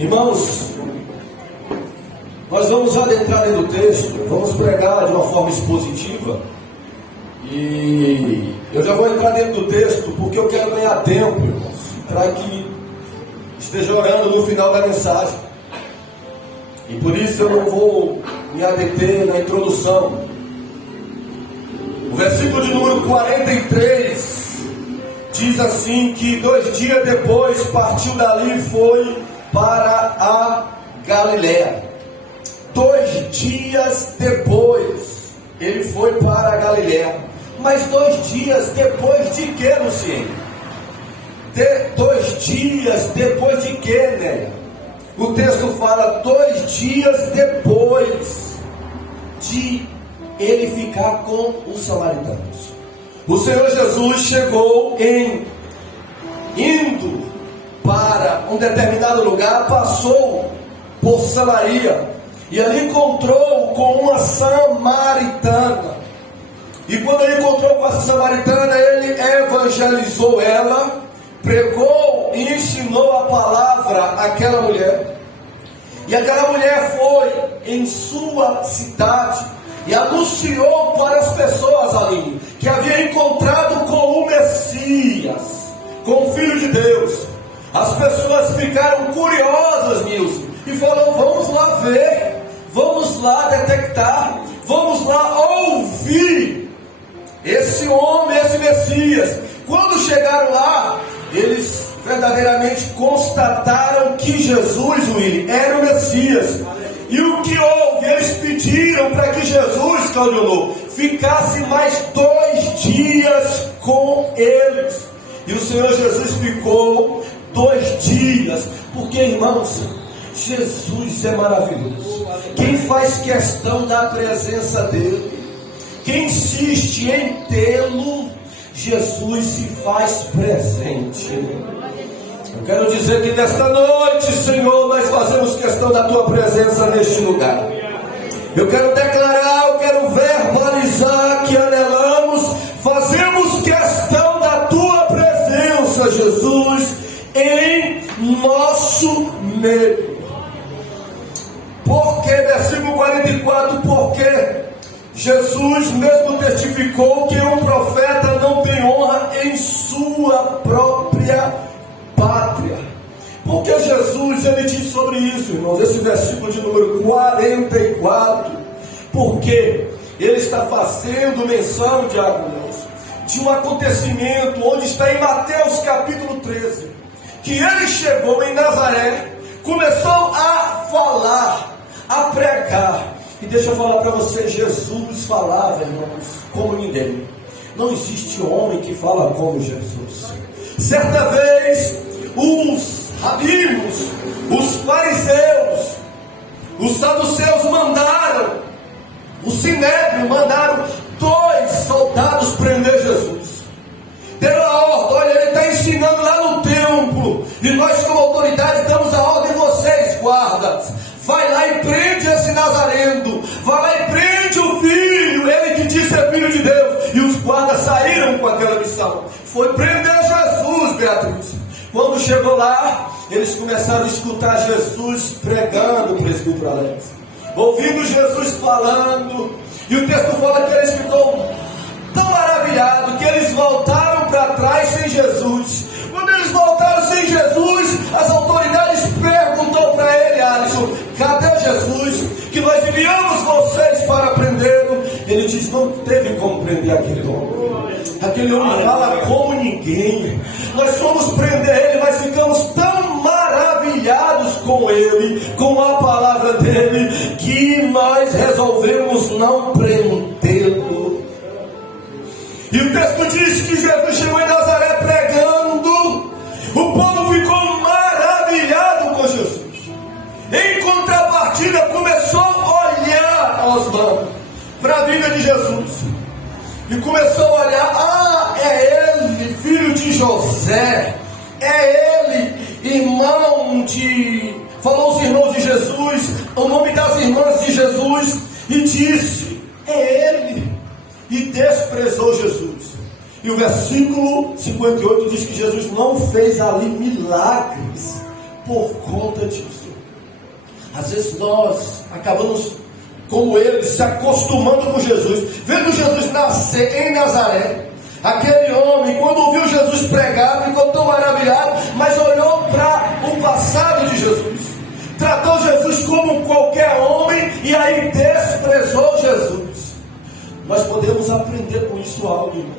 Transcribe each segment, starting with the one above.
Irmãos, nós vamos adentrar dentro do texto, vamos pregar de uma forma expositiva. E eu já vou entrar dentro do texto porque eu quero ganhar tempo, irmãos, para que esteja orando no final da mensagem. E por isso eu não vou me adeter na introdução. O versículo de número 43 diz assim que 2 dias depois partiu dali e foi para a Galiléia. 2 dias depois ele foi para a Galiléia. Mas 2 dias depois de que, Luciene? 2 dias depois de que, né? O texto fala 2 dias depois de ele ficar com os samaritanos. O Senhor Jesus chegou indo para um determinado lugar, passou por Samaria e ali encontrou com uma samaritana. E quando ele encontrou com essa samaritana, ele evangelizou ela, pregou e ensinou a palavra àquela mulher. E aquela mulher foi em sua cidade e anunciou para as pessoas ali que havia encontrado com o Messias, com o Filho de Deus. As pessoas ficaram curiosas nisso e falaram: vamos lá ver, vamos lá detectar, vamos lá ouvir esse homem, esse Messias. Quando chegaram lá, eles verdadeiramente constataram que Jesus, era o Messias. E o que houve? Eles pediram para que Jesus, Claudionor, ficasse mais 2 dias com eles. E o Senhor Jesus ficou 2 dias, porque, irmãos, Jesus é maravilhoso. Quem faz questão da presença dele, quem insiste em tê-lo, Jesus se faz presente. Eu quero dizer que nesta noite, Senhor, nós fazemos questão da tua presença neste lugar. Eu quero declarar, eu quero verbalizar que anelamos, fazemos questão da tua presença, Jesus, em nosso meio. Porque, versículo 44, porque Jesus mesmo testificou que um profeta não tem honra em sua própria pátria. Porque Jesus, ele diz sobre isso, irmãos, esse versículo de número 44, porque ele está fazendo menção de um acontecimento onde está em Mateus capítulo 13, que ele chegou em Nazaré, começou a falar, a pregar. E deixa eu falar para você, Jesus falava, irmãos, como ninguém. Não existe homem que fala como Jesus. Certa vez, os rabinos, os fariseus, os saduceus o sinédrio mandaram 2 soldados prender Jesus. Deram a ordem: olha, ele está ensinando lá no templo, e nós como autoridade damos a ordem: vocês, guardas, vai lá e prende esse nazareno, vai lá e prende o filho, ele que diz ser filho de Deus. E os guardas saíram com aquela missão, foi prender Jesus, Beatriz. Quando chegou lá, eles começaram a escutar Jesus pregando, presbítero Alex, ouvindo Jesus falando, e o texto fala que eles ficam tão maravilhados que eles voltaram para trás sem Jesus. Quando eles voltaram sem Jesus, as autoridades perguntou para ele: Alisson, cadê Jesus? Que nós enviamos vocês para prendê-lo. Ele diz: não teve como prender aquele homem. Aquele homem fala como ninguém. Nós fomos prender ele, mas ficamos tão maravilhados com ele, com a palavra dele, que nós resolvemos não prendê-lo. E o texto diz que Jesus chegou em Nazaré pregando. O povo ficou maravilhado com Jesus. Em contrapartida, começou a olhar, Osmar, para a vida de Jesus. E começou a olhar: ah, é ele, filho de José. É ele, irmão de... Falou os irmãos de Jesus, o nome das irmãs de Jesus, e disse: é ele. E desprezou Jesus. E o versículo 58 diz que Jesus não fez ali milagres por conta disso. Às vezes nós acabamos, como eles, se acostumando com Jesus, vendo Jesus nascer em Nazaré. Aquele homem, quando viu Jesus pregar, ficou tão maravilhado, mas olhou para o passado de Jesus, tratou Jesus como qualquer homem e aí desprezou Jesus. Nós podemos aprender com isso algo, irmãos.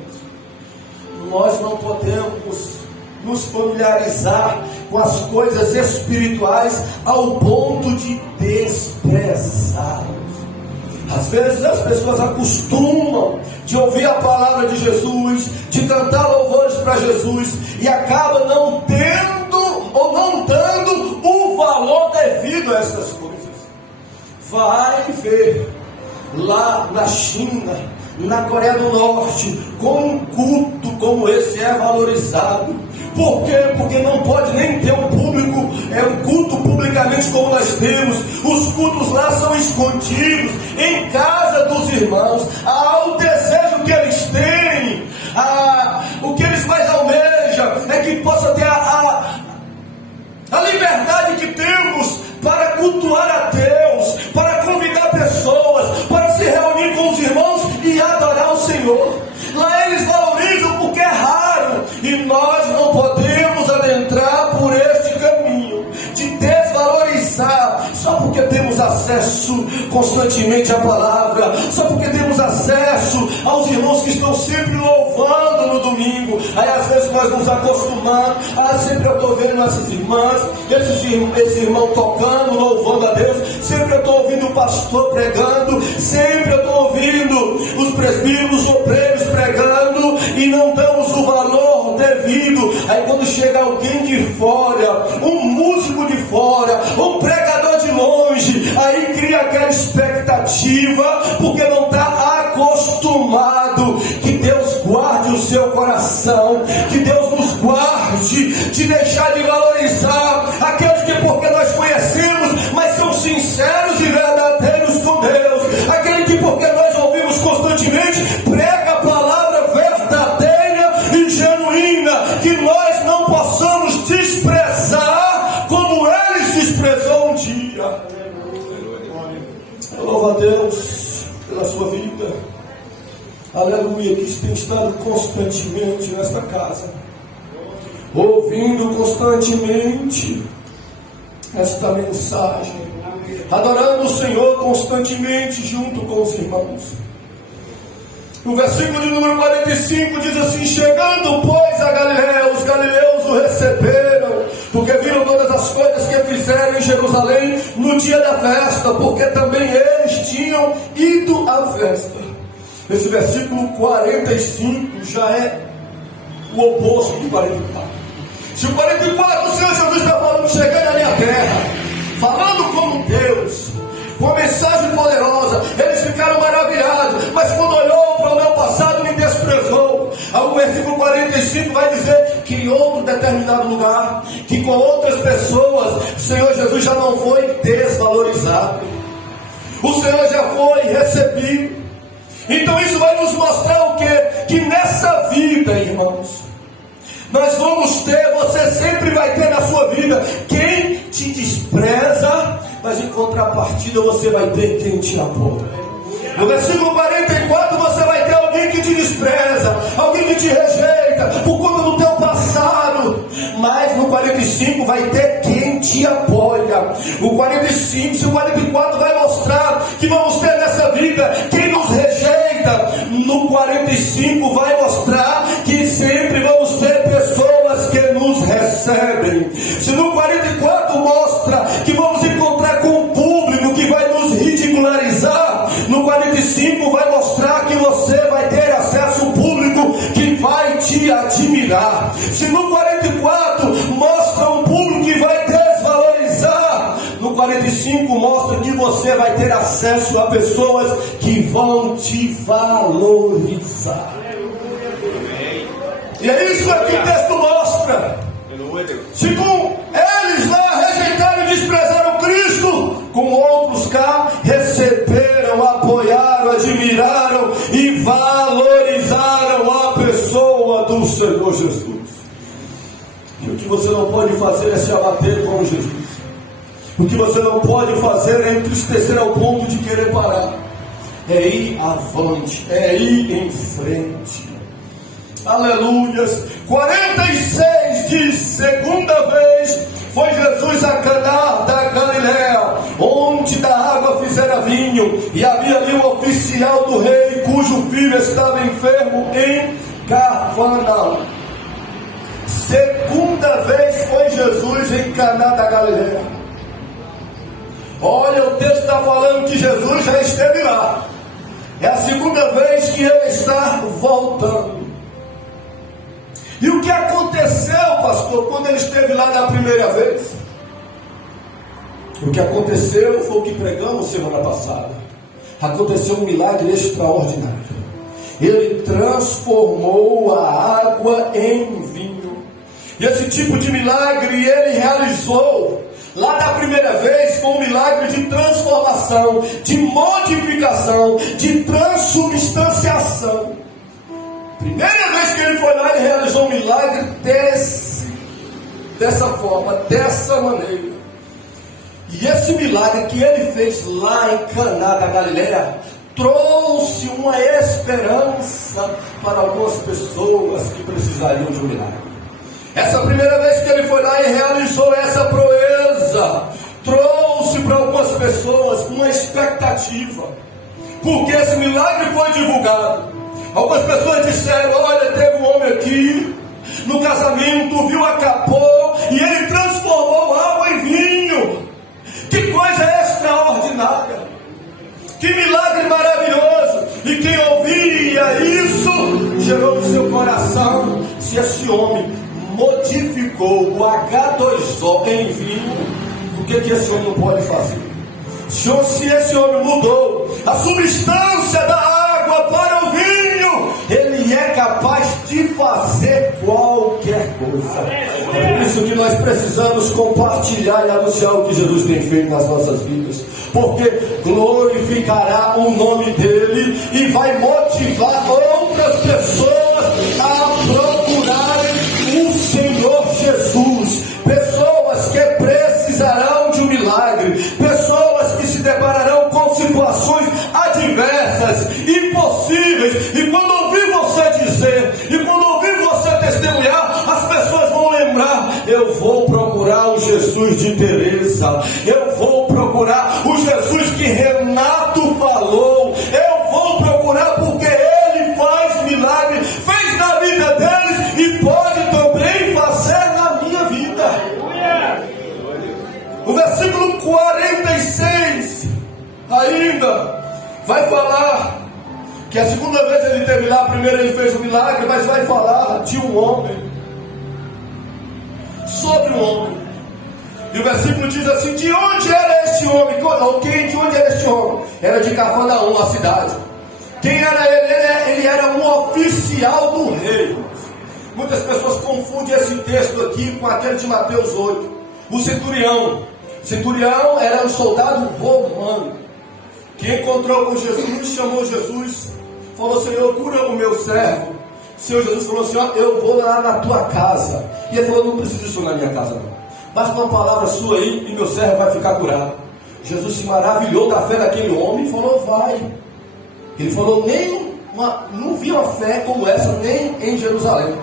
Nós não podemos nos familiarizar com as coisas espirituais ao ponto de desprezá-los. Às vezes as pessoas acostumam de ouvir a palavra de Jesus, de cantar louvores para Jesus, e acaba não tendo ou não dando o valor devido a essas coisas. Vai ver lá na China, na Coreia do Norte, como um culto como esse é valorizado. Por quê? Porque não pode nem ter um público, um culto publicamente como nós temos. Os cultos lá são escondidos, em casa dos irmãos. O desejo que eles têm, o que eles mais almejam, é que possa ter a liberdade que temos para cultuar a Deus, para convidar pessoas, para se reunir com os irmãos e adorar o Senhor. Lá eles valorizam porque é raro, e nós não podemos adentrar por este caminho de desvalorizar, só porque temos acesso constantemente à palavra, só porque temos acesso aos irmãos que estão sempre louvando no domingo. Aí às vezes nós nos acostumamos, sempre eu estou vendo essas irmãs, esse irmão tocando, louvando a Deus, sempre eu estou ouvindo o pastor pregando, sempre eu estou ouvindo os presbíteros, os obreiros pregando, e não damos o valor devido. Aí quando chega alguém de fora, um músico de fora, um pregador de longe, aí cria aquela expectativa, porque não está acostumado. Que Deus guarde o seu coração, que Deus nos guarde de deixar de valorizar aqueles que, porque nós conhecemos, mas são sinceros e verdadeiros com Deus, aquele que, porque nós ouvimos constantemente, prega a palavra verdadeira e genuína, que nós não possamos desprezar como eles desprezou um dia. Louva a Deus pela sua vida. Aleluia, que tem estado constantemente nesta casa, ouvindo constantemente esta mensagem, adorando o Senhor constantemente junto com os irmãos. No versículo de número 45 diz assim: chegando pois a Galiléia, os galileus o receberam, porque viram todas as coisas que fizeram em Jerusalém no dia da festa, porque também eles tinham ido à festa. Esse versículo 45 já é o oposto do 44. Se o 44, o Senhor Jesus está falando, chegando à minha terra, falando como Deus, com uma mensagem poderosa, eles ficaram maravilhados, mas quando olhou para o meu passado, me desprezou. O versículo 45 vai dizer que em outro determinado lugar, que com outras pessoas, o Senhor Jesus já não foi desvalorizado, o Senhor já foi recebido. Então isso vai nos mostrar o quê? Que nessa vida, irmãos, nós vamos ter, você sempre vai ter na sua vida quem te despreza, mas em contrapartida você vai ter quem te apoia. No versículo 44 você vai ter alguém que te despreza, alguém que te rejeita por conta do teu passado, mas no 45 vai ter quem te apoia. O 45, se o 44 vai mostrar que vamos ter nessa vida quem nos rejeita, no 45 vai mostrar que sempre vamos ter pessoas que nos recebem. Se no 44 mostra que vamos encontrar com um público que vai nos ridicularizar, no 45 vai mostrar que você vai ter acesso ao público que vai te admirar. Se no 44 mostra um público que vai desvalorizar, no 45 mostra que você vai ter acesso a pessoas que vão te valorizar. E é isso que o texto mostra. Se com eles lá rejeitaram e desprezaram Cristo, com outros cá receberam, apoiaram, admiraram e valorizaram a pessoa do Senhor Jesus. E o que você não pode fazer é se abater com Jesus. O que você não pode fazer é entristecer ao ponto de querer parar. É ir avante, é ir em frente. Aleluias. 46 diz: segunda vez foi Jesus a Caná da Galiléia, onde da água fizera vinho, e havia ali um oficial do rei, cujo filho estava enfermo em Cafarnaum. Segunda vez foi Jesus em Caná da Galiléia. Olha, o texto está falando que Jesus já esteve lá. É a segunda vez que ele está voltando. E o que aconteceu, pastor, quando ele esteve lá da primeira vez? O que aconteceu foi o que pregamos semana passada. Aconteceu um milagre extraordinário. Ele transformou a água em vinho. E esse tipo de milagre ele realizou lá da primeira vez. Foi um milagre de transformação, de modificação, de transubstanciação. Primeira vez que ele foi lá, ele realizou um milagre dessa forma, dessa maneira. E esse milagre que ele fez lá em Caná da Galiléia trouxe uma esperança para algumas pessoas que precisariam de um milagre. Essa primeira vez que ele foi lá e realizou essa proeza, trouxe para algumas pessoas uma expectativa, porque esse milagre foi divulgado. Algumas pessoas disseram: olha, teve um homem aqui no casamento, viu, acabou, e ele transformou água em vinho. Que coisa extraordinária, que milagre maravilhoso. E quem ouvia isso gerou no seu coração: se esse homem modificou o H2O em vinho, o que esse homem não pode fazer? Se esse homem mudou a substância da água para o vinho, ele é capaz de fazer qualquer coisa. É por isso que nós precisamos compartilhar e anunciar o que Jesus tem feito nas nossas vidas, porque glorificará o nome dele e vai motivar outras pessoas a procurarem o Senhor Jesus. Pessoas que precisarão de um milagre, pessoas que se depararão com situações adversas, impossíveis, e quando ouvir você dizer, e quando ouvir você testemunhar, as pessoas vão lembrar: eu vou procurar o Jesus de Teresa, eu vou procurar o Jesus que Renato falou, eu vou procurar porque ele faz milagre, fez na vida deles e pode também fazer na minha vida. O versículo 46 ainda vai falar que a segunda vez ele esteve lá, a primeira ele fez o milagre, mas vai falar de um homem, sobre um homem. E o versículo diz assim: de onde era este homem? De onde era este homem? Era de Cafarnaum, a cidade. Quem era ele? Ele era um oficial do rei. Muitas pessoas confundem esse texto aqui com aquele de Mateus 8. O centurião. O centurião era um soldado romano que encontrou com Jesus, chamou Jesus, falou: Senhor, cura o meu servo. O Senhor Jesus falou assim: ó, eu vou lá na tua casa. E ele falou: não preciso disso na minha casa não, basta uma palavra sua aí e meu servo vai ficar curado. Jesus se maravilhou da fé daquele homem e falou: vai. Ele falou: não vi uma fé como essa nem em Jerusalém.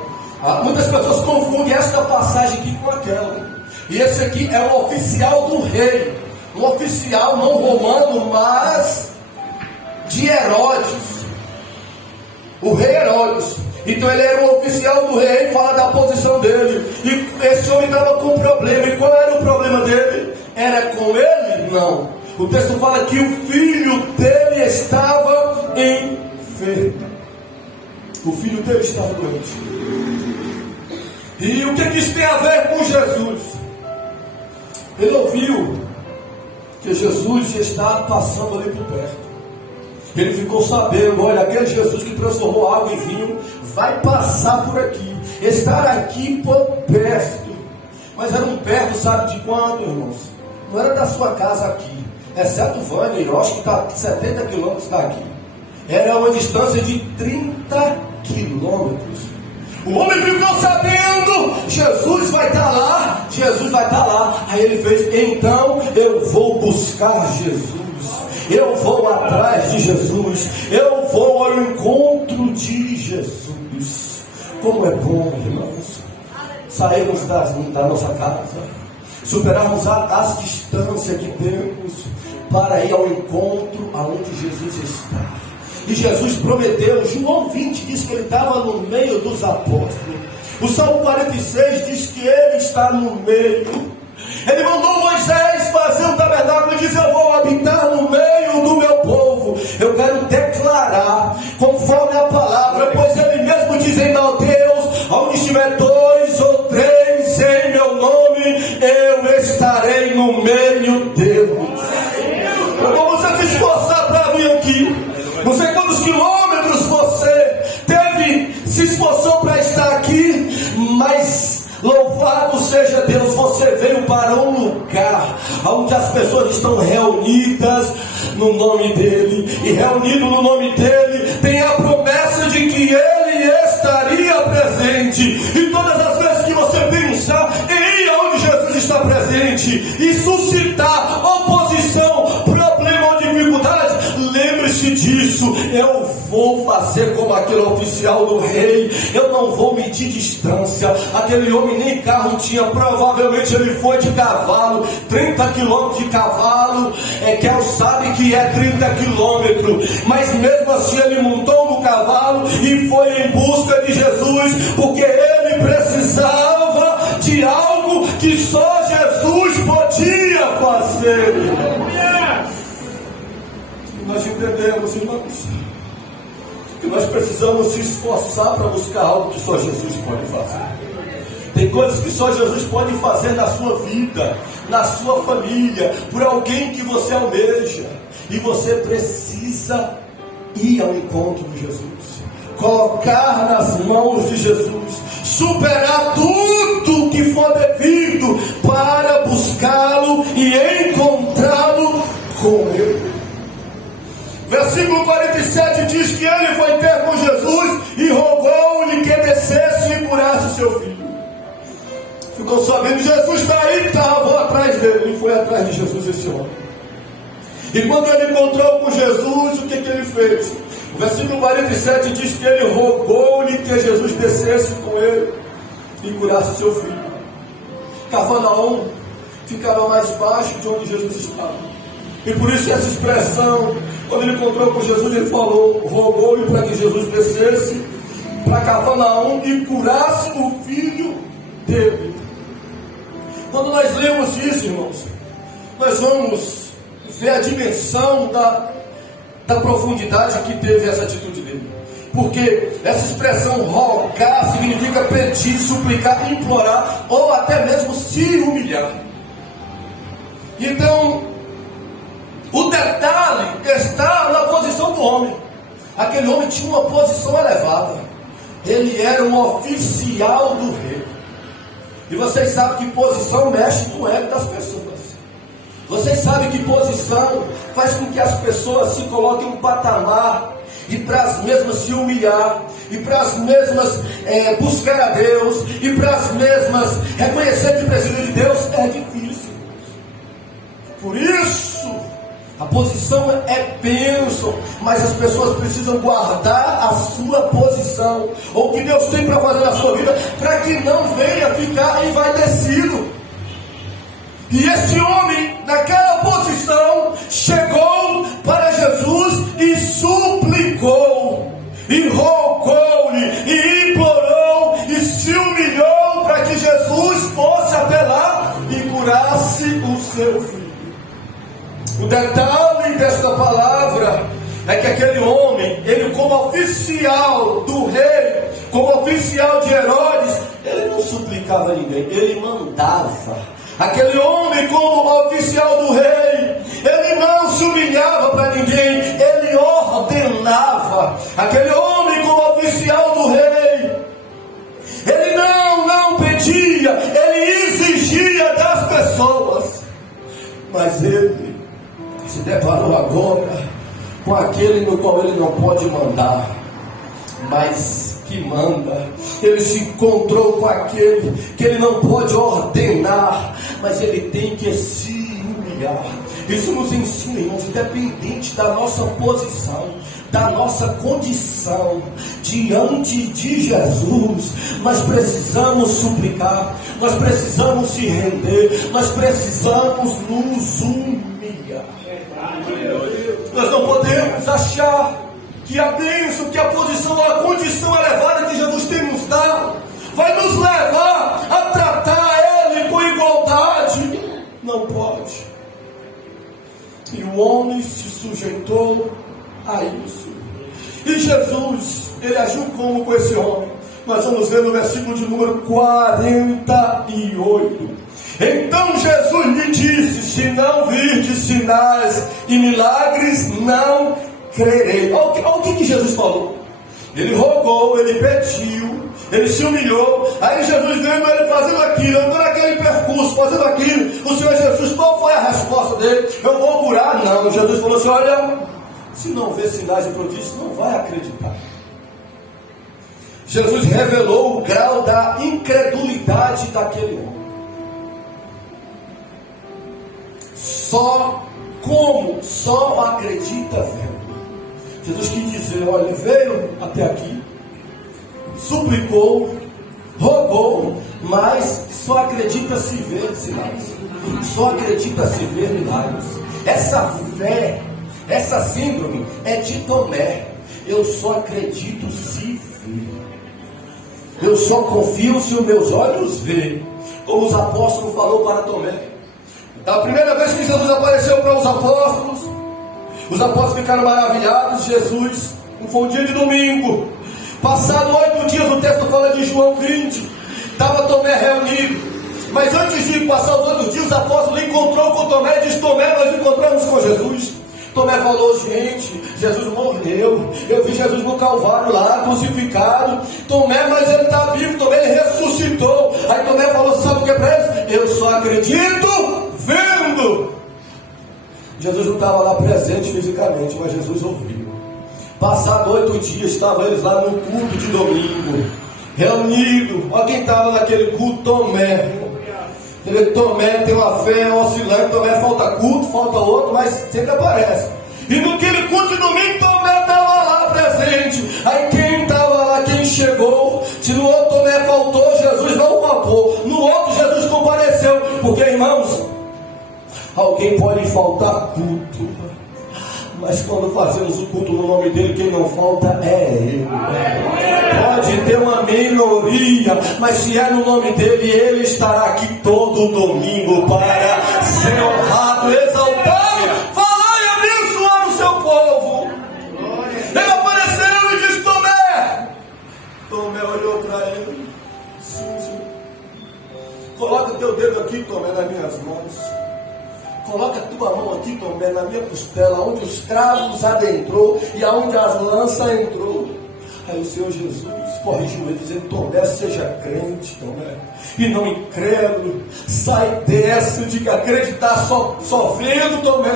Muitas pessoas confundem esta passagem aqui com aquela. E esse aqui é um oficial do rei, um oficial não romano, mas de Herodes, o rei Herodes. Então ele era um oficial do rei, fala da posição dele. E esse homem estava com um problema. E qual era o problema dele? Era com ele? Não. O texto fala que o filho dele estava enfermo. O filho dele estava doente. E o que isso tem a ver com Jesus? Ele ouviu que Jesus estava passando ali por perto. Ele ficou sabendo: olha, aquele Jesus que transformou água em vinho vai passar por aqui, estar aqui por perto. Mas era um perto, sabe de quanto, irmãos? Não era da sua casa aqui, exceto Vânia, eu acho que está 70 quilômetros daqui. Era uma distância de 30 quilômetros. O homem ficou sabendo, Jesus vai estar lá, Jesus vai estar lá. Aí ele fez, então eu vou buscar Jesus, eu vou atrás de Jesus, eu vou ao encontro de Jesus. Como é bom, irmãos, sairmos da nossa casa, superarmos as distâncias que temos para ir ao encontro aonde Jesus está. E Jesus prometeu, João 20 diz que ele estava no meio dos apóstolos. O Salmo 46 diz que ele está no meio. Ele mandou Moisés fazer um tabernáculo e diz, eu vou habitar no meio do meu povo. Eu quero declarar, conforme a palavra, pois ele mesmo dizendo ao Deus, onde estiver 2 ou 3 em meu nome, eu estarei no meio deles. Então você se esforçar para vir aqui. Não sei quantos quilômetros você se esforçou para estar aqui, mas louvado seja Deus, você veio para um lugar onde as pessoas estão reunidas no nome dEle, e reunido no nome dEle, tem a promessa de que Ele estaria presente, e todas as vezes que você pensar em ir aonde Jesus está presente, e suscitar oposição, problema ou dificuldade, lembre-se disso, eu vou fazer como aquele oficial do rei, eu não vou medir distância. Aquele homem nem carro tinha, provavelmente ele foi de cavalo, 30 quilômetros de cavalo, Kel sabe que é 30 quilômetros, mas mesmo assim ele montou no cavalo e foi em busca de Jesus, porque ele precisava de algo que só Jesus podia fazer. Nós entendemos, irmãos, que nós precisamos se esforçar para buscar algo que só Jesus pode fazer. Tem coisas que só Jesus pode fazer na sua vida, na sua família, por alguém que você almeja, e você precisa ir ao encontro de Jesus, colocar nas mãos de Jesus, superar tudo que for devido para buscá-lo e encontrá-lo com Ele. Versículo 47 diz que ele foi ter com Jesus e rogou-lhe que descesse e curasse seu filho. Ficou sabendo, Jesus está aí, tá, vou atrás dele. E foi atrás de Jesus esse homem. E quando ele encontrou com Jesus, o que ele fez? O versículo 47 diz que ele rogou-lhe que Jesus descesse com ele e curasse seu filho. Cafarnaum ficava mais baixo de onde Jesus estava. E por isso essa expressão, quando ele encontrou com Jesus, ele falou, rogou-lhe para que Jesus descesse para Cafarnaum e curasse o filho dele. Quando nós lemos isso, irmãos, nós vamos ver a dimensão da profundidade que teve essa atitude dele. Porque essa expressão rogar significa pedir, suplicar, implorar ou até mesmo se humilhar. Então, o detalhe está na posição do homem. Aquele homem tinha uma posição elevada. Ele era um oficial do rei. E vocês sabem que posição mexe com o ego das pessoas. Vocês sabem que posição faz com que as pessoas se coloquem em um patamar e para as mesmas se humilhar, e para as mesmas buscar a Deus, e para as mesmas reconhecer que precisa de Deus, é difícil. Por isso, a posição é bênção, mas as pessoas precisam guardar a sua posição, ou o que Deus tem para fazer na sua vida, para que não venha ficar envaidecido. E esse homem, naquela posição, chegou para Jesus e suplicou, e rogou-lhe, e implorou, e se humilhou para que Jesus fosse até lá e curasse o seu filho. O detalhe desta palavra é que aquele homem, ele como oficial do rei, como oficial de Herodes, ele não suplicava a ninguém, ele mandava. Aquele homem como oficial do rei, ele não se humilhava para ninguém, ele ordenava. Aquele homem como oficial do rei, ele não pedia, ele exigia das pessoas. Mas ele se deparou agora com aquele no qual ele não pode mandar, mas que manda. Ele se encontrou com aquele que ele não pode ordenar, mas ele tem que se humilhar. Isso nos ensina, irmãos, independente da nossa posição, da nossa condição diante de Jesus, nós precisamos suplicar, nós precisamos se render, nós precisamos nos humilhar. Nós não podemos achar que a bênção, que a posição, a condição elevada que Jesus tem nos dado vai nos levar a tratar Ele com igualdade. Não pode. E o homem se sujeitou a isso. E Jesus, ele agiu como com esse homem? Nós vamos ver no versículo de número 48. Então Jesus lhe disse: se não virdes sinais e milagres, não crerei. Olha o que Jesus falou. Ele rogou, ele pediu, ele se humilhou. Aí Jesus vendo ele fazendo aquilo, andando aquele percurso, fazendo aquilo. O Senhor Jesus, qual foi a resposta dele? Eu vou curar? Não. Jesus falou assim: olha, se não vê sinais e prodígios, não vai acreditar. Jesus revelou o grau da incredulidade daquele homem. Só acredita vendo. Jesus quis dizer: olha, veio até aqui, suplicou, rogou, mas só acredita se ver sinais, só acredita se ver milagres. Essa fé, essa síndrome é de Tomé. Eu só acredito se ver, eu só confio se os meus olhos verem, como os apóstolos falou para Tomé. Da primeira vez que Jesus apareceu para os apóstolos ficaram maravilhados. Jesus, foi um dia de domingo, passado 8 dias, o texto fala de João 20, estava Tomé reunido, mas antes de passar os outros dias, os apóstolos encontrou com Tomé e disse: Tomé, nós encontramos com Jesus. Tomé falou: gente, Jesus morreu, eu vi Jesus no Calvário lá, crucificado. Tomé, mas ele está vivo. Tomé, ele ressuscitou. Aí Tomé falou: sabe o que é para eles? Eu só acredito vendo. Jesus não estava lá presente fisicamente, mas Jesus ouviu. Passado 8 dias, estavam eles lá no culto de domingo, reunido. Olha quem estava naquele culto: Tomé. Tomé tem uma fé oscilante. Tomé falta culto, falta outro, mas sempre aparece. E naquele culto de domingo, Tomé estava lá presente. Aí quem estava lá, quem chegou? Se no outro Tomé faltou, Jesus não faltou. No outro, Jesus compareceu. Porque, irmãos, alguém pode faltar culto, mas quando fazemos o culto no nome dele, quem não falta é ele. Pode ter uma minoria, mas se é no nome dele, ele estará aqui todo domingo para ser honrado, exaltado, falar e abençoar o seu povo. Ele apareceu e disse: Tomé. Tomé olhou para ele: sim. Coloca teu dedo aqui, Tomé, nas minhas mãos. Coloca a tua mão aqui, Tomé, na minha costela, onde os cravos adentrou e aonde as lanças entrou. Aí o Senhor Jesus corrigiu ele, dizendo: Tomé, seja crente, Tomé, e não incrédulo. Sai dessa de acreditar só vendo, Tomé.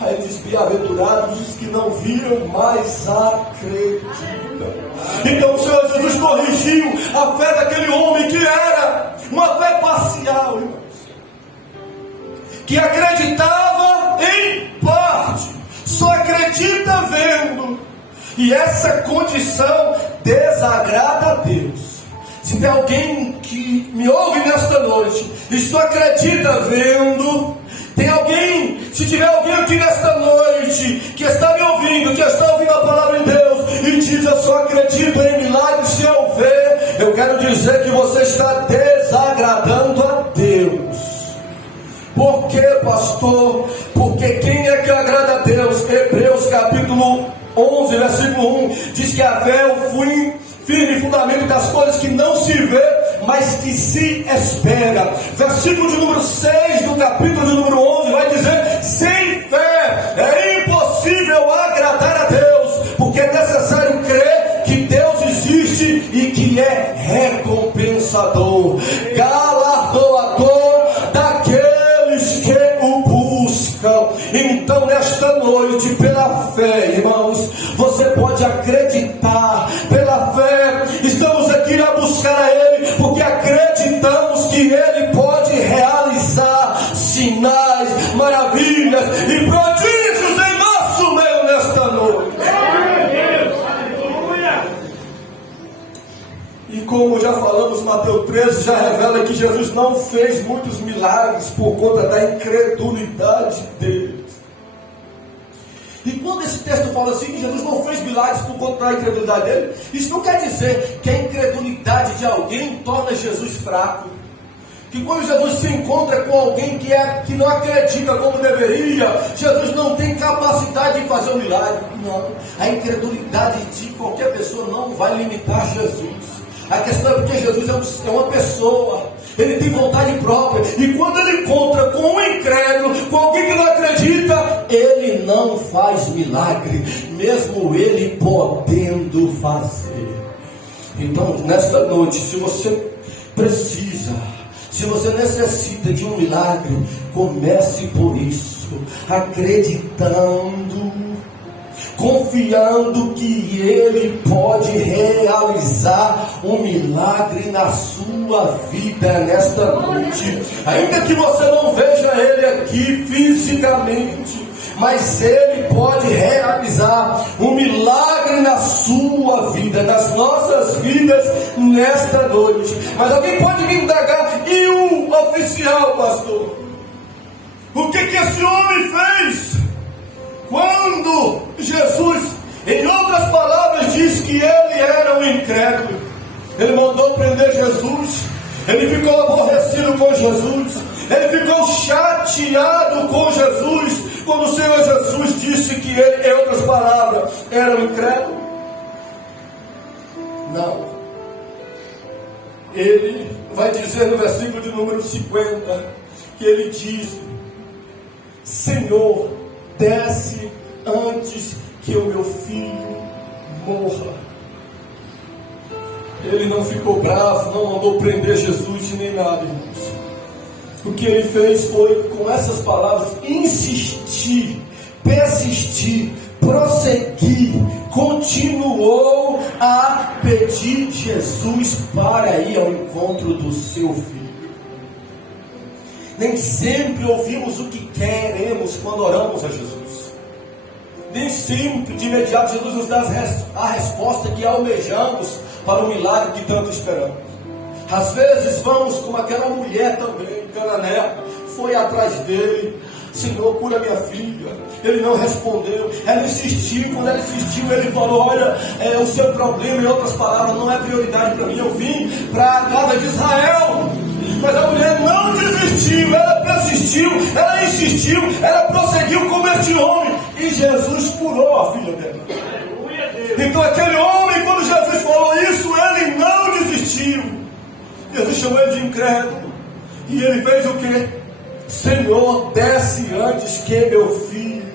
Aí ele diz: bem-aventurados os que não viram, mas acreditam. Então o Senhor Jesus corrigiu a fé daquele homem, que era uma fé parcial, irmãos, que acreditava em parte, só acredita vendo. E essa condição desagrada a Deus. Se tem alguém que me ouve nesta noite e só acredita vendo, tem alguém, se tiver alguém aqui nesta noite que está me ouvindo, que está ouvindo a palavra de Deus e diz: eu só acredito em milagres se eu ver, eu quero dizer que você está desagradando a Deus. Por que, pastor? Porque quem é que agrada a Deus? Hebreus capítulo 11, versículo 1, diz que a fé é o firme fundamento das coisas que não se vê, mas que se espera. Versículo de número 6 do capítulo de número 11 vai dizer: sem fé é impossível agradar a Deus, porque é necessário crer que Deus existe e que é recompensador, galardoador daqueles que o buscam. Então nesta noite, pela fé, irmãos, você pode acreditar pela fé sinais, maravilhas e prodígios em nosso meio nesta noite. E como já falamos, Mateus 13 já revela que Jesus não fez muitos milagres por conta da incredulidade deles. E quando esse texto fala assim, que Jesus não fez milagres por conta da incredulidade dele, isso não quer dizer que a incredulidade de alguém torna Jesus fraco. Que quando Jesus se encontra com alguém que não acredita como deveria, Jesus não tem capacidade de fazer um milagre. Não, a incredulidade de qualquer pessoa não vai limitar Jesus. A questão é porque Jesus é uma pessoa, ele tem vontade própria, e quando ele encontra com um incrédulo, com alguém que não acredita, ele não faz milagre, mesmo ele podendo fazer. Então, nesta noite, se você precisa, se você necessita de um milagre, comece por isso, acreditando, confiando que Ele pode realizar um milagre na sua vida nesta noite. Ainda que você não veja Ele aqui fisicamente, mas Ele pode realizar um milagre na sua vida, nas nossas vidas nesta noite. Mas alguém pode me indagar, e o oficial, pastor? O que esse homem fez? Quando Jesus, em outras palavras, diz que ele era um incrédulo, ele mandou prender Jesus, ele ficou aborrecido com Jesus, ele ficou chateado com Jesus, quando o Senhor Jesus disse que ele, em outras palavras, era um incrédulo. Não. Ele vai dizer no versículo de número 50, que ele diz: Senhor, desce antes que o meu filho morra. Ele não ficou bravo, não mandou prender Jesus nem nada, irmãos. O que ele fez foi, com essas palavras, insistir, persistir, prosseguir, continuou a pedir Jesus para ir ao encontro do seu filho. Nem sempre ouvimos o que queremos quando oramos a Jesus. Nem sempre, de imediato, Jesus nos dá a resposta que almejamos para o milagre que tanto esperamos. Às vezes vamos como aquela mulher também, cananeia, foi atrás dele: Senhor, cura minha filha. Ele não respondeu, ela insistiu. Quando ela insistiu, ele falou: olha, o seu problema, em outras palavras, não é prioridade para mim, eu vim para a casa de Israel. Mas a mulher não desistiu, ela persistiu, ela insistiu, ela prosseguiu como este homem, e Jesus curou a filha dela. Então aquele homem, quando Jesus falou isso, ele não desistiu. Jesus chamou ele de incrédulo, e ele fez o quê? Senhor, desce antes que meu filho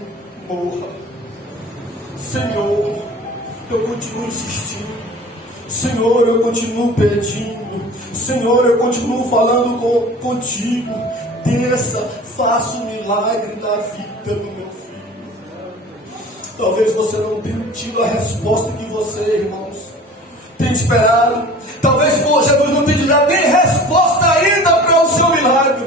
morra. Senhor, eu continuo insistindo. Senhor, eu continuo pedindo. Senhor, eu continuo falando contigo. Desça, faça um milagre na vida do meu filho. Talvez você não tenha tido a resposta que você, irmãos, tem esperado. Talvez Jesus não tenha dado nem resposta ainda para o seu milagre.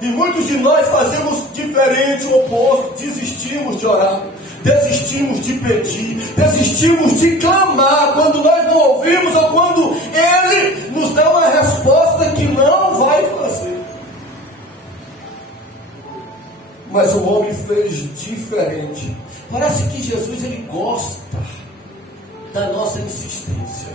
E muitos de nós fazemos diferente, o oposto. Desistimos de orar, desistimos de pedir, desistimos de clamar quando nós não ouvimos, ou quando Ele nos dá uma resposta que não vai fazer. Mas o homem fez diferente. Parece que Jesus, ele gosta da nossa insistência.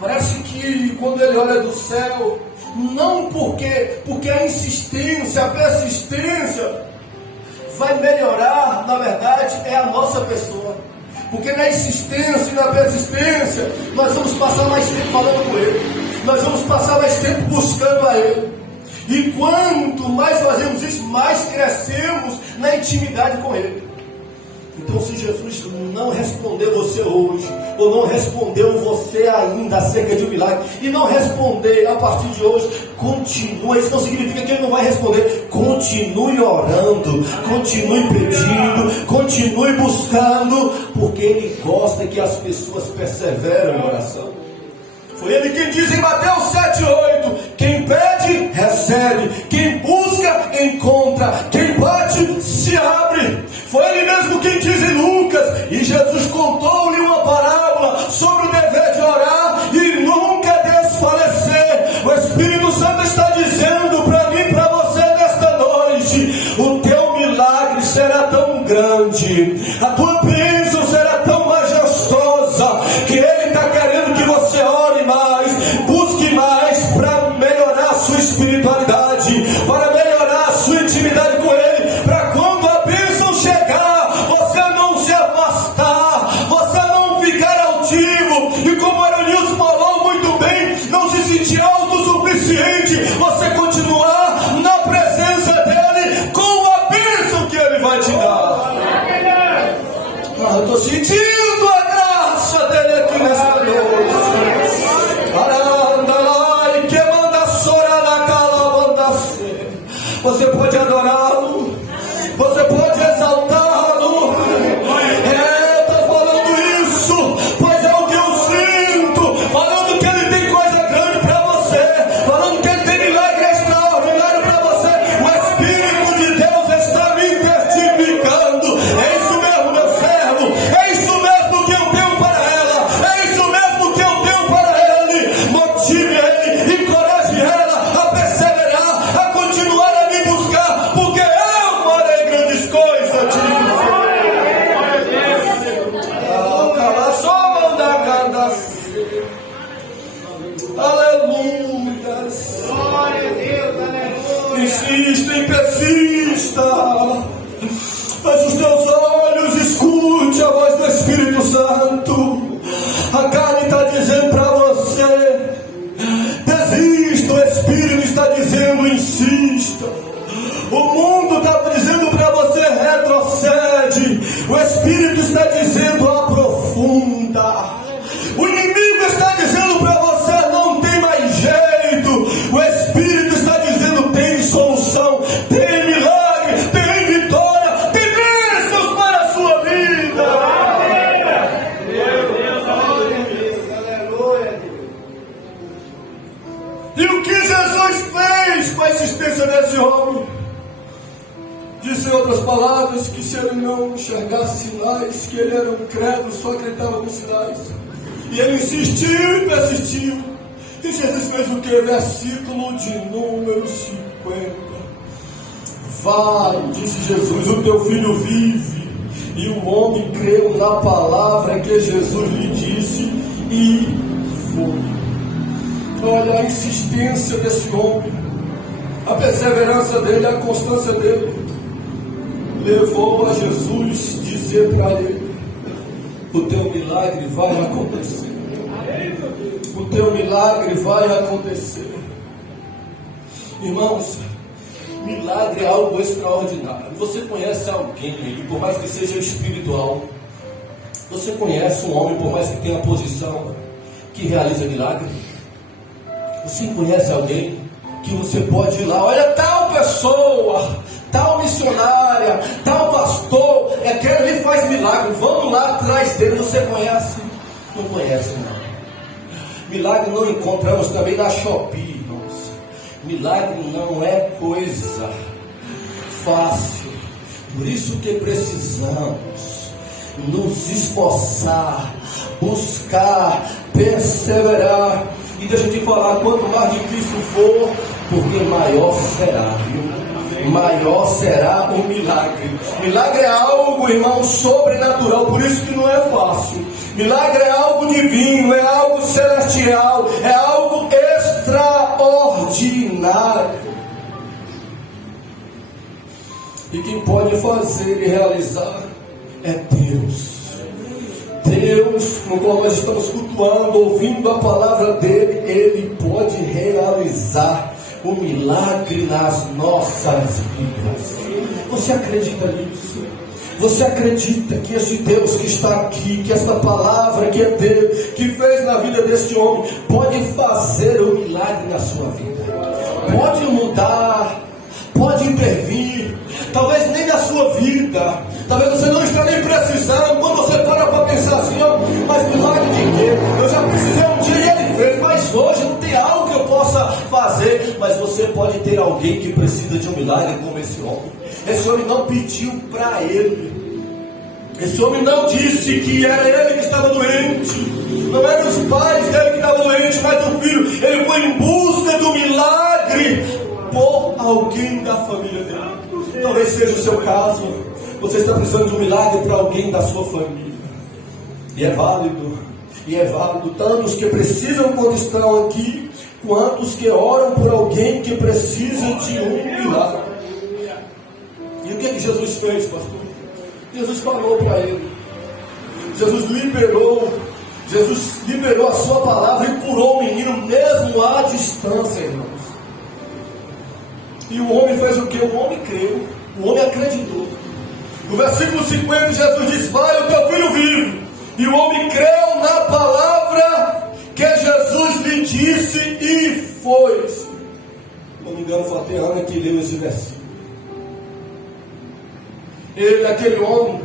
Parece que quando ele olha do céu, não porque a insistência, a persistência vai melhorar, na verdade, é a nossa pessoa. Porque na insistência e na persistência, nós vamos passar mais tempo falando com Ele, nós vamos passar mais tempo buscando a Ele. E quanto mais fazemos isso, mais crescemos na intimidade com Ele. Então, se Jesus não respondeu você hoje, ou não respondeu você ainda acerca de um milagre, e não responder a partir de hoje, continue. Isso não significa que Ele não vai responder. Continue orando, continue pedindo, continue buscando, porque Ele gosta que as pessoas perseverem em oração. Foi ele quem diz em Mateus 7,8: quem pede, recebe, quem busca, encontra, quem bate, se abre. Foi ele mesmo quem diz em Lucas, e Jesus contou-lhe uma parábola sobre o dever de orar e nunca desfalecer. O Espírito Santo está dizendo para mim e para você nesta noite: o teu milagre será tão grande, a tua bênção será tão majestosa, que Ele está querendo que você ore mais, busque mais, para melhorar a sua espiritualidade, para melhorar a sua intimidade com Ele, para quando a bênção chegar, você não se afastar, você não ficar altivo, e como Aronilson falou muito bem, não se sentir autossuficiente, você continuar na presença dEle, com a bênção que Ele vai te dar. Eu estou sentindo a graça dEle aqui nesta noite. Você pode adorá-lo, você pode exaltá-lo. Estou falando isso, pois é o que eu sinto, falando que Ele tem coisa grande para você, falando que Ele tem milagre extraordinário para você. O Espírito de Deus está me testificando. É isso mesmo, meu servo, é isso mesmo que eu tenho para ela, é isso mesmo que eu tenho para ele. Motive ele, encoraje ela a perseverar, a continuar a me buscar, porque eu farei grandes coisas, disse o Senhor. Aleluia. Glória a Deus, aleluia. Insista e persista. Feche os teus olhos, escute a voz do Espírito Santo. A carne está dizendo para você: desista. O Espírito está dizendo: insista. O mundo está dizendo para você: retrocede. O Espírito está dizendo: aprofunda. O inimigo está dizendo para você: não tem mais jeito. O Espírito está dizendo: tem solução, tem milagre, tem vitória, tem bênçãos para a sua vida. E o que Jesus fez com a existência desse homem? Disse em outras palavras que se ele não enxergasse sinais, que ele era um credo, só acreditava nos sinais. E ele insistiu e persistiu. E Jesus fez o que? Versículo de número 50. Vai, disse Jesus, o teu filho vive. E o homem creu na palavra que Jesus lhe disse e foi. Olha a insistência desse homem, a perseverança dele, a constância dele, levou a Jesus dizer para ele: o teu milagre vai acontecer. O teu milagre vai acontecer. Irmãos, milagre é algo extraordinário. Você conhece alguém, por mais que seja espiritual, você conhece um homem, por mais que tenha posição, que realiza milagre? Você conhece alguém que você pode ir lá: olha, tal pessoa, tal missionária, tal pastor, aquele ali faz milagre, vamos lá atrás dele. Você conhece? Não conhece, não. Milagre não encontramos também na Shopee, irmãos. Milagre não é coisa fácil. Por isso que precisamos nos esforçar, buscar, perseverar. E deixa eu te falar, quanto mais difícil for, porque maior será, viu? Maior será o milagre. Milagre é algo, irmão, sobrenatural, por isso que não é fácil. Milagre é algo divino, é algo celestial, é algo extraordinário. E quem pode fazer e realizar é Deus. Deus, no qual nós estamos cultuando, ouvindo a palavra dele, ele pode realizar o milagre nas nossas vidas. Você acredita nisso? Você acredita que este Deus que está aqui, que esta palavra que é Deus, que fez na vida deste homem, pode fazer o milagre na sua vida? Pode mudar, pode intervir, talvez nem na sua vida, talvez você não esteja nem precisando. Quando você para pensar assim, ó, mas milagre de quê? Eu já precisei um dia e ele fez, mas Mas você pode ter alguém que precisa de um milagre como esse homem. Esse homem não pediu para ele. Esse homem não disse que era ele que estava doente. Não eram os pais dele que estavam doentes, mas o filho. Ele foi em busca do milagre por alguém da família dele. Talvez seja o seu caso. Você está precisando de um milagre para alguém da sua família. E é válido. E é válido. Tantos que precisam quando estão aqui, quantos que oram por alguém que precisa de um milagre. E o que Jesus fez, pastor? Jesus falou para ele. Jesus liberou a sua palavra e curou o menino mesmo à distância, irmãos. E o homem fez o que? O homem creu. O homem acreditou. No versículo 50, Jesus diz: vai, o teu filho vive. E o homem creu na palavra que Jesus lhe disse e foi. Se não me engano, foi até Ana que leu esse versículo. Ele, aquele homem,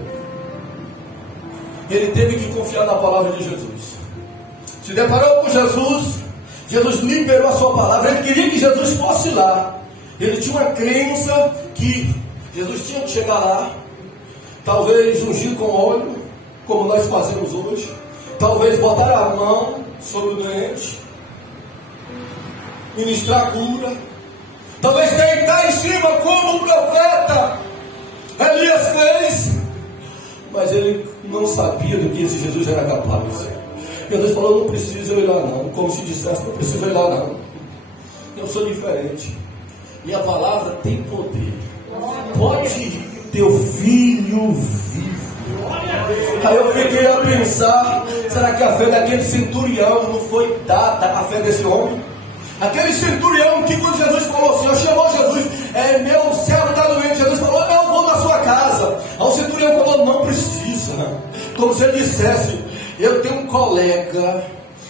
ele teve que confiar na palavra de Jesus. Se deparou com Jesus, Jesus liberou a sua palavra. Ele queria que Jesus fosse lá. Ele tinha uma crença que Jesus tinha que chegar lá, talvez ungir com óleo, como nós fazemos hoje, talvez botar a mão sobre o doente, ministrar a cura, talvez deitar em cima como o profeta Elias fez, mas ele não sabia do que esse Jesus era capaz. Jesus falou: não precisa eu ir lá não, como se dissesse, não precisa eu ir lá não, eu sou diferente, minha palavra tem poder, pode ir, teu filho vive. Aí eu fiquei a pensar, será que a fé daquele centurião não foi dada a fé desse homem? Aquele centurião que quando Jesus falou assim, chamou Jesus, meu servo está doente, Jesus falou: eu vou na sua casa. Aí o centurião falou: não precisa. Como se ele dissesse: eu tenho um colega,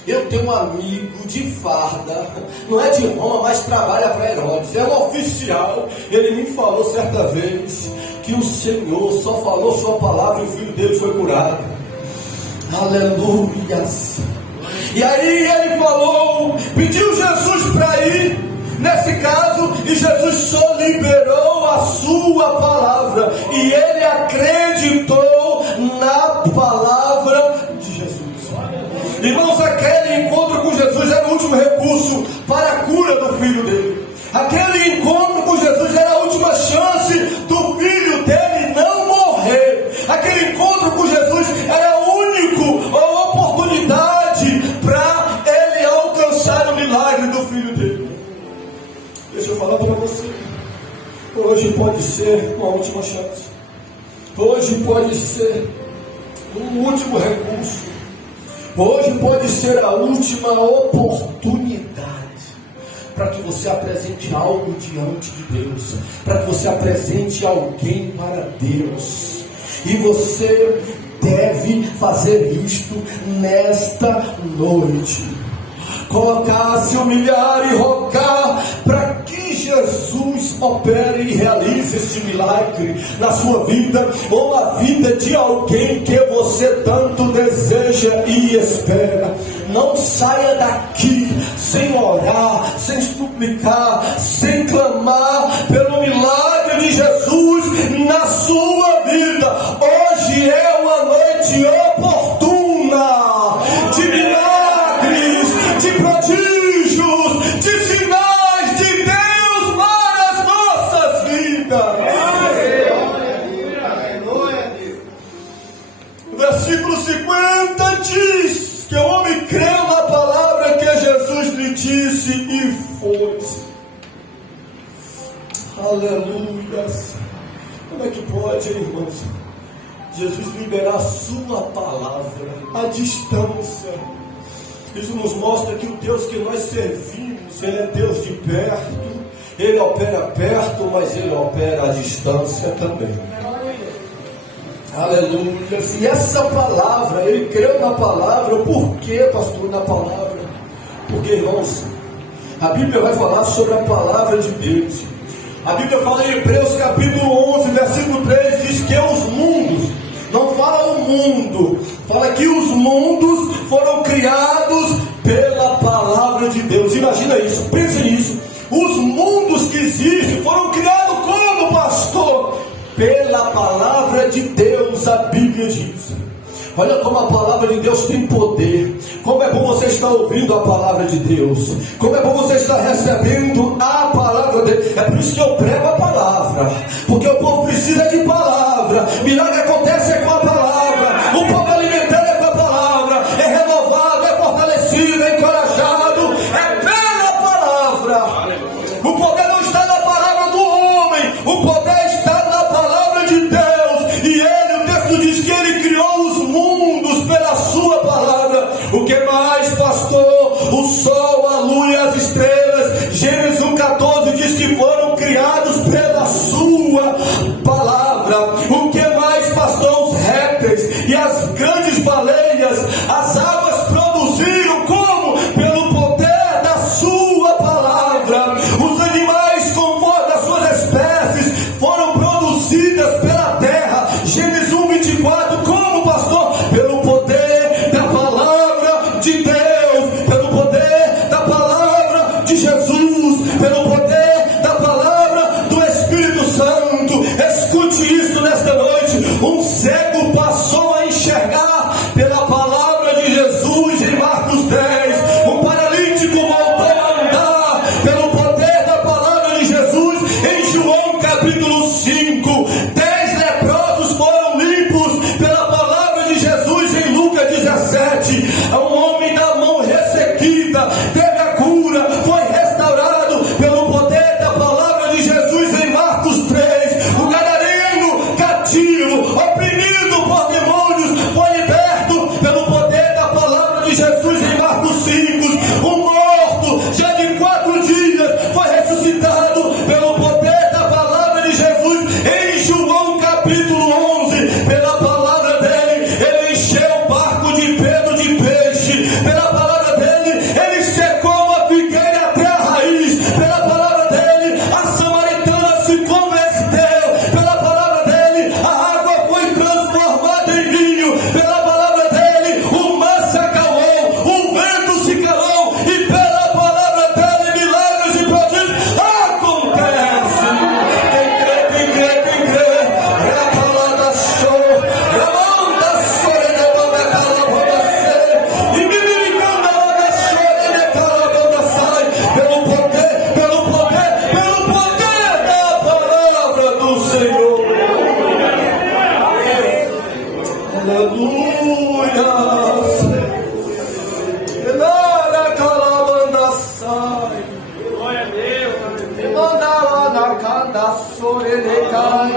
eu tenho um amigo de farda, não é de Roma, mas trabalha para Herodes, é um oficial. Ele me falou certa vez que o Senhor só falou sua palavra e o filho dele foi curado. Aleluias. E aí ele falou, pediu Jesus para ir nesse caso, e Jesus só liberou a sua palavra, e ele acreditou na palavra de Jesus. Irmãos, aquele encontro com Jesus era o último recurso para a cura do filho dele. Aquele encontro com Jesus era a última chance do filho dele não morrer. Aquele encontro com Jesus era a única oportunidade para ele alcançar o milagre do filho dele. Deixa eu falar para você. Hoje pode ser uma última chance. Hoje pode ser um último recurso. Hoje pode ser a última oportunidade para que você apresente algo diante de Deus, para que você apresente alguém para Deus. E você deve fazer isto nesta noite. Colocar, se humilhar e rogar para que Jesus opere e realize este milagre na sua vida, ou na vida de alguém que você tanto deseja e espera. Não saia daqui sem orar, sem suplicar, sem clamar pelo milagre de Jesus na sua vida. Hoje é uma noite oportuna de milagres, de prodígios, de sinais de Deus para as nossas vidas. Versículo 50 diz que o homem creu na palavra que Jesus lhe disse e foi. Aleluia. Como é que pode, irmãos, Jesus liberar a sua palavra à distância? Isso nos mostra que o Deus que nós servimos, Ele é Deus de perto. Ele opera perto, mas Ele opera à distância também. Aleluia. E essa palavra, ele creu na palavra. Por que, pastor, na palavra? Porque, irmãos, a Bíblia vai falar sobre a palavra de Deus. A Bíblia fala em Hebreus capítulo 11, versículo 3, diz que os mundos, não fala o mundo, fala que os mundos foram criados pela palavra de Deus. Imagina isso, pense nisso. Os pela palavra de Deus, a Bíblia diz. Olha como a palavra de Deus tem poder. Como é bom você estar ouvindo a palavra de Deus. Como é bom você estar recebendo a palavra dele. É por isso que eu prego a palavra. Porque o povo precisa de palavra. Milagre acontece com a palavra. O povo alimentado é com a palavra. É renovado, é fortalecido, é encorajado. É pela palavra. O poder não está na palavra do homem. O poder está na palavra de Deus. E ele, o texto diz que ele criou os mundos pela sua palavra. O que mais, pastor? O sol, a lua e as estrelas. Gênesis 1,14 diz que foram criados pela sua palavra. O que mais, pastor? Os répteis e as grandes baleias. As águas produziram como? Pelo poder da sua palavra. Os animais, conforme as suas espécies, foram produzidas pela terra. Gênesis 1,24, como, pastor? Pelo poder da palavra de Deus, pelo poder da palavra de Jesus, pelo poder da palavra do Espírito Santo. Escute isso nesta noite. Um cego passou a enxergar pela palavra de Jesus em Marcos 10. Um paralítico voltou a andar pelo poder da palavra de Jesus em João capítulo 5. 10 leprosos foram limpos pela palavra de Jesus em Lucas 17. Um homem da mão ressequida teve a cura, foi restaurado pelo poder da palavra de Jesus em Marcos 3. O gadareno cativo, oprimido por demônios, foi liberto pelo poder da palavra de Jesus em Marcos 5. O morto, já de 4 dias, foi ressuscitado pelo poder da palavra de Jesus em João capítulo 11. Pela palavra dele, ele encheu o barco de Pedro de peixe. Pela palavra dele, ele secou uma figueira até a raiz. Pela palavra dele, a samaritana se converteu. Pela palavra dele, a água foi transformada em vinho. Pela palavra dele, o mar se acalmou, o vento se calou. E pela palavra dele, milagres e prodígios acontecem. Quem crê. É a palavra show. É a mão da sorena, banda calabanda sai. E me ligando a mão da sorena, calabanda sai. Pelo poder da palavra do Senhor. Aleluia. Nada calabanda sai. Glória a Deus. Manda lá na cada sorene cai.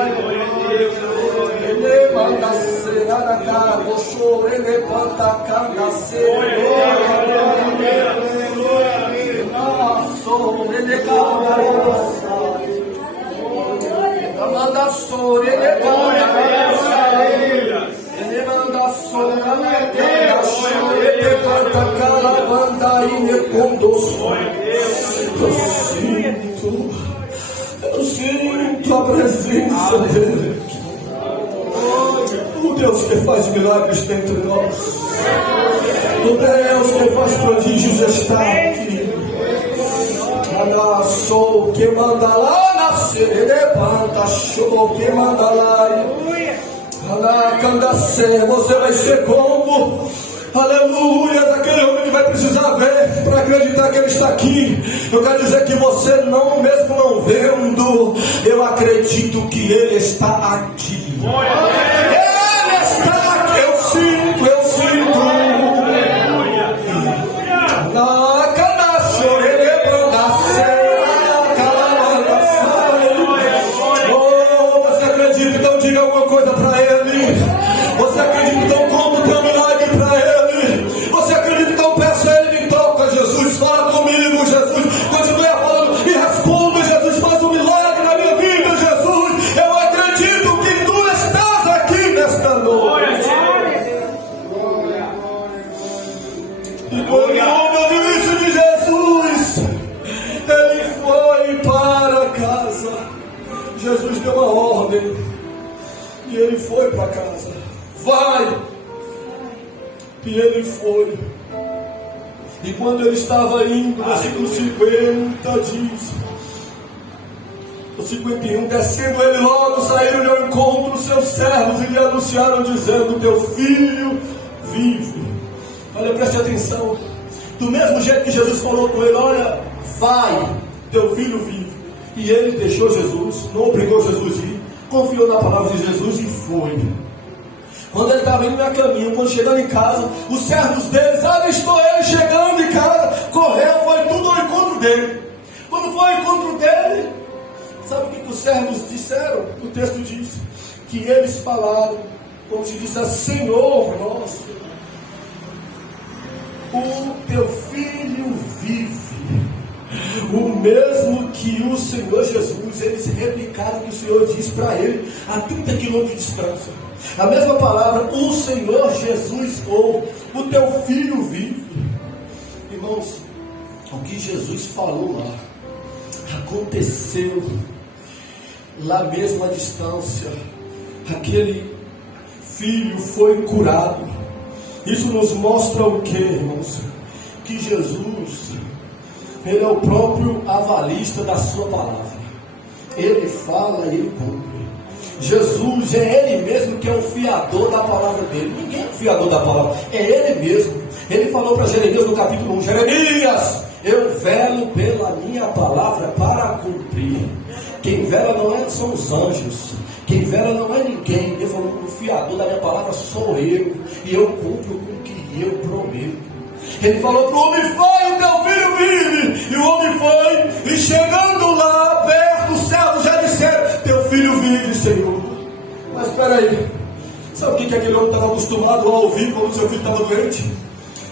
Ele manda ser na cara, o sorene panta canda ser. Sorene calabanda sai. Manda sorene canda sai. Ele manda sorene canda sai. Ele canta calabanda e me conduz. Eu sinto a presença dele. O Deus que faz milagres dentro de nós. O Deus que faz prodígios está aqui. Sou que manda lá na serepanta, show que manda lá. Você vai ser como? Aleluia, aquele homem que vai precisar ver para acreditar que ele está aqui. Eu quero dizer que você não, mesmo não vendo, eu acredito que ele está aqui. Ele está aqui, eu sinto. Na cana chorei pra você acredita? Então diga alguma coisa para ele. Você acredita? Então conta o teu milagre para ele. Você acredita? Então peça a ele, me toca, Jesus, fala comigo, Jesus. Continue falando e responda, Jesus, faz um milagre na minha vida, Jesus. Eu acredito que tu estás aqui nesta noite. E por nome de Jesus, ele foi para casa. Jesus deu uma ordem e ele foi para casa. Vai! E ele foi. E quando ele estava indo, versículo 50 diz: o 51, descendo ele logo, saíram ao encontro seus servos e lhe anunciaram, dizendo: teu filho vive. Olha, preste atenção. Do mesmo jeito que Jesus falou com ele: olha, vai, teu filho vive. E ele deixou Jesus, não obrigou Jesus a ir, confiou na palavra de Jesus e foi. Quando ele estava indo a caminho, quando chegando em casa, os servos deles avistou ele chegando em casa, correu, foi tudo ao encontro dele. Quando foi ao encontro dele, sabe o que os servos disseram? O texto diz que eles falaram, como se disse: Senhor nosso, o teu filho vive. O mesmo que o Senhor Jesus, eles replicaram o que o Senhor disse para ele a 30 quilômetros de distância. A mesma palavra, o Senhor Jesus, ou o teu filho vive. Irmãos, o que Jesus falou lá aconteceu lá mesmo à distância. Aquele filho foi curado. Isso nos mostra o que, irmãos? Que Jesus, ele é o próprio avalista da sua palavra. Ele fala, ele cumpre. Jesus é ele mesmo que é o fiador da palavra dele. Ninguém é o fiador da palavra, é ele mesmo. Ele falou para Jeremias no capítulo 1: Jeremias, eu velo pela minha palavra para cumprir. Quem vela não são os anjos, quem vela não é ninguém. Ele falou: o fiador da minha palavra sou eu, e eu cumpro com o que eu prometo. Ele falou para o homem: vai, o teu filho vive. E o homem foi, e chegando lá perto, os servos já disseram: teu filho vive, Senhor. Mas espera aí, sabe o que aquele homem estava acostumado a ouvir quando seu filho estava doente?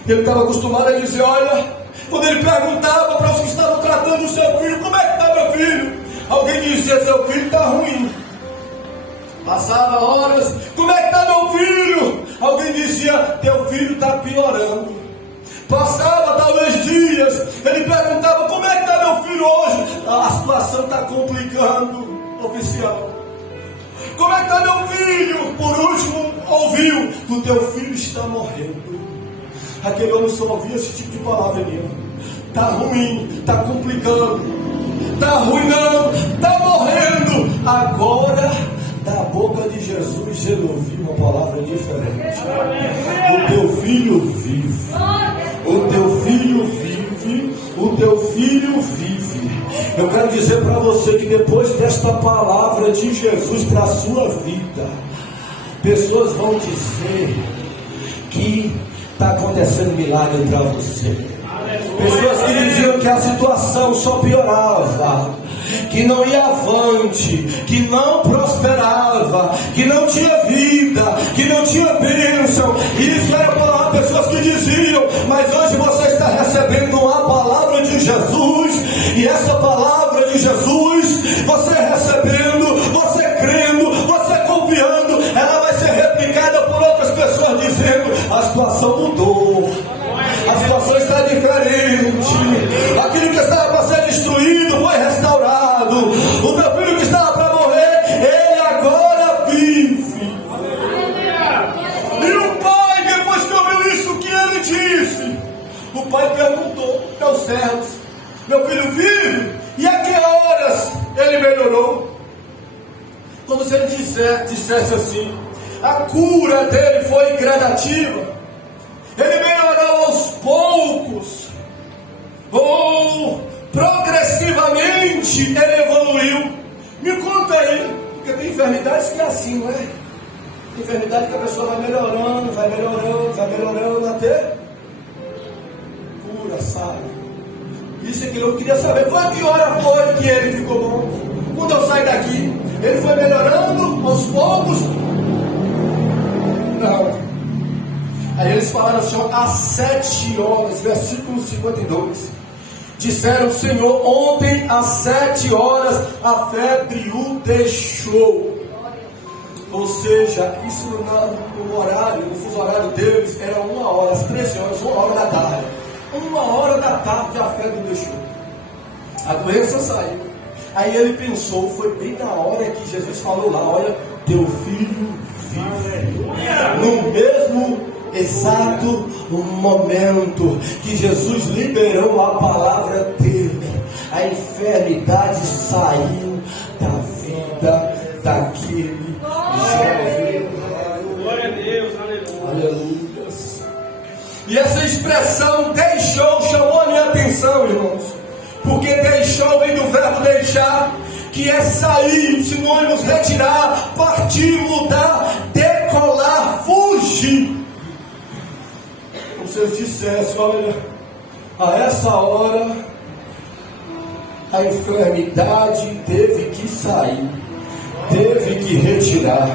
Ele estava acostumado a dizer: olha, quando ele perguntava para os que estavam tratando o seu filho: como é que está meu filho? Alguém dizia: seu filho está ruim. Passava horas: como é que está meu filho? Alguém dizia: teu filho está piorando. Passava talvez dias, ele perguntava: como é que está meu filho hoje? A situação está complicando, oficial. Como é que está meu filho? Por último, ouviu: o teu filho está morrendo. Aquele homem só ouvia esse tipo de palavra ali: está ruim, está complicando, está arruinando, está morrendo. Agora, da boca de Jesus, ele ouviu uma palavra diferente: o teu filho vive. O teu filho vive, o teu filho vive. Eu quero dizer para você que depois desta palavra de Jesus para a sua vida, pessoas vão dizer que está acontecendo milagre para você. Pessoas que diziam que a situação só piorava, que não ia avante, que não prosperava, que não tinha vida, que não tinha bênção. Isso era para pessoas que diziam. Mas hoje você está recebendo a palavra de Jesus, e essa palavra de Jesus, você recebendo, você crendo, você confiando, ela vai ser replicada por outras pessoas dizendo: a situação mudou, a situação está diferente, aquilo que estava para ser destruído foi restaurado, o meu filho que estava para morrer, ele agora vive. E o pai, depois que ouviu isso, o que ele disse? O pai perguntou para os servos: meu filho vive? E a que horas ele melhorou? Como se ele dissesse assim: a cura dele foi gradativa, ele melhorou aos poucos, ou progressivamente ele evoluiu. Me conta aí, porque tem enfermidades que é assim, não é? Tem enfermidade que a pessoa vai melhorando, vai melhorando, vai melhorando até cura, sabe? Isso é que eu queria saber: foi a que hora foi que ele ficou bom? Quando eu saio daqui, ele foi melhorando aos poucos? Não. Aí eles falaram assim: às 7 horas, versículo 52. Disseram: Senhor, ontem às 7 horas a febre o deixou. Ou seja, isso no horário, no fuso horário deles, era 1 hora, às 13 horas, 1 hora da tarde. 1 hora da tarde a febre o deixou. A doença saiu. Aí ele pensou, foi bem na hora que Jesus falou lá: olha, teu filho vive. No mesmo exato momento que Jesus liberou a palavra dele, a enfermidade saiu da vida daquele jovem. Glória a Deus, aleluia. Aleluia. E essa expressão deixou chamou a minha atenção, irmãos, porque deixou vem do verbo deixar, que é sair, sinônimos retirar, partir, mudar, decolar, fugir. Como se eu dissesse, olha, a essa hora a enfermidade teve que sair, teve que retirar,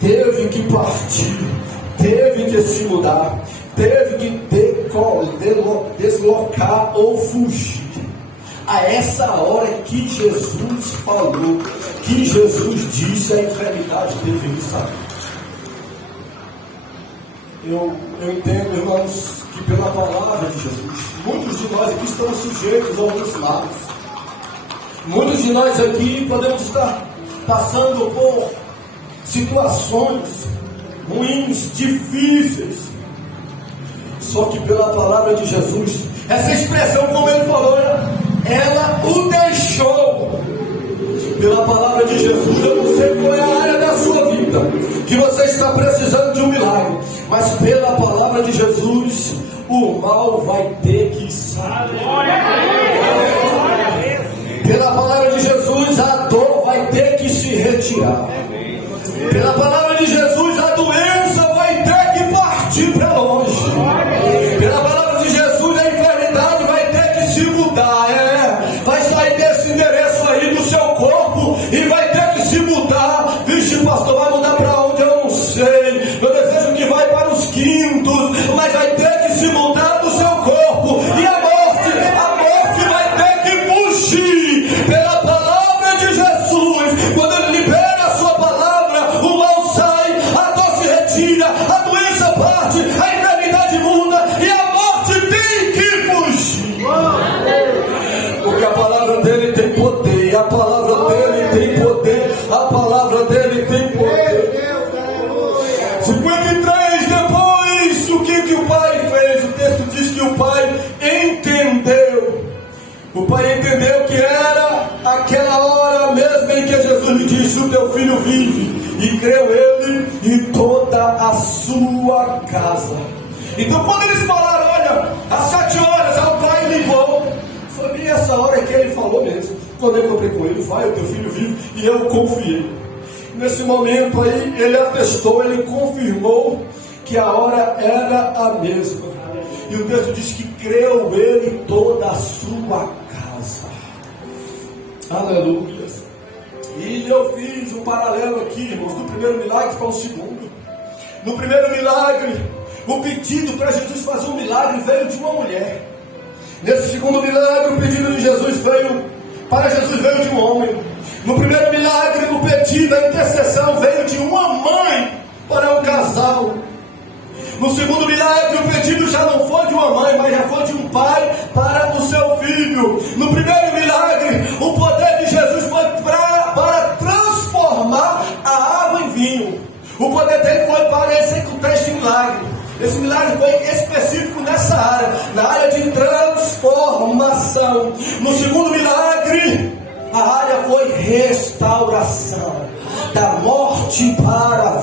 teve que partir, teve que se mudar, teve que deslocar ou fugir. A essa hora que Jesus falou, que Jesus disse, a enfermidade teve que sair. Eu entendo, irmãos, que pela palavra de Jesus, muitos de nós aqui estamos sujeitos a alguns males. Muitos de nós aqui podemos estar passando por situações ruins, difíceis. Só que pela palavra de Jesus, essa expressão, como ele falou, ela o deixou. Pela palavra de Jesus, eu não sei qual é a área da sua vida que você está precisando de um milagre, mas pela palavra de Jesus, o mal vai ter que sair. Pela palavra de Jesus, a dor vai ter que se retirar. Pela palavra de Jesus, a doença vai ter que partir para longe. Pela palavra de Jesus, a enfermidade vai ter que se mudar. Vai sair desse endereço aí do seu corpo e vai ter que se mudar. Vixe, pastor, vai mudar para onde? Eu não sei. Eu desejo que vai para os quintos, mas vai ter que se mudar do seu corpo. E a morte vai ter que fugir. Pela palavra de Jesus, quando ele libera a sua palavra, o mal sai, a dor se retira, a doença parte, a enfermidade muda e a morte tem que fugir. Porque a palavra dele tem poder, a palavra dele tem poder, a palavra dele tem poder. 53 depois, o que o pai fez? O texto diz que o pai entendeu. O pai entendeu que era aquela hora mesmo em que Jesus lhe disse: o teu filho vive. E creu ele e toda a sua casa. Então quando eles falaram, olha, às 7 horas, o pai ligou. Foi bem essa hora que ele falou mesmo. Quando eu comprei com ele, vai, o teu filho vive. E eu confiei. Nesse momento aí, ele atestou, ele confirmou que a hora era a mesma. E o texto diz que creu ele e toda a sua casa. Aleluia. E eu fiz um paralelo aqui, irmãos, do primeiro milagre para o segundo. No primeiro milagre, o pedido para Jesus fazer um milagre veio de uma mulher. Nesse segundo milagre, o pedido de Jesus veio de um homem. No primeiro milagre, o pedido, a intercessão veio de uma mãe para um casal. No segundo milagre, o pedido já não foi de uma mãe, mas já foi de um pai para o seu filho. No primeiro milagre, o poder de Jesus foi para transformar a água em vinho. O poder dele foi para executar este milagre. Esse milagre foi específico nessa área, na área de transformação. No segundo milagre, a área foi restauração, da morte para a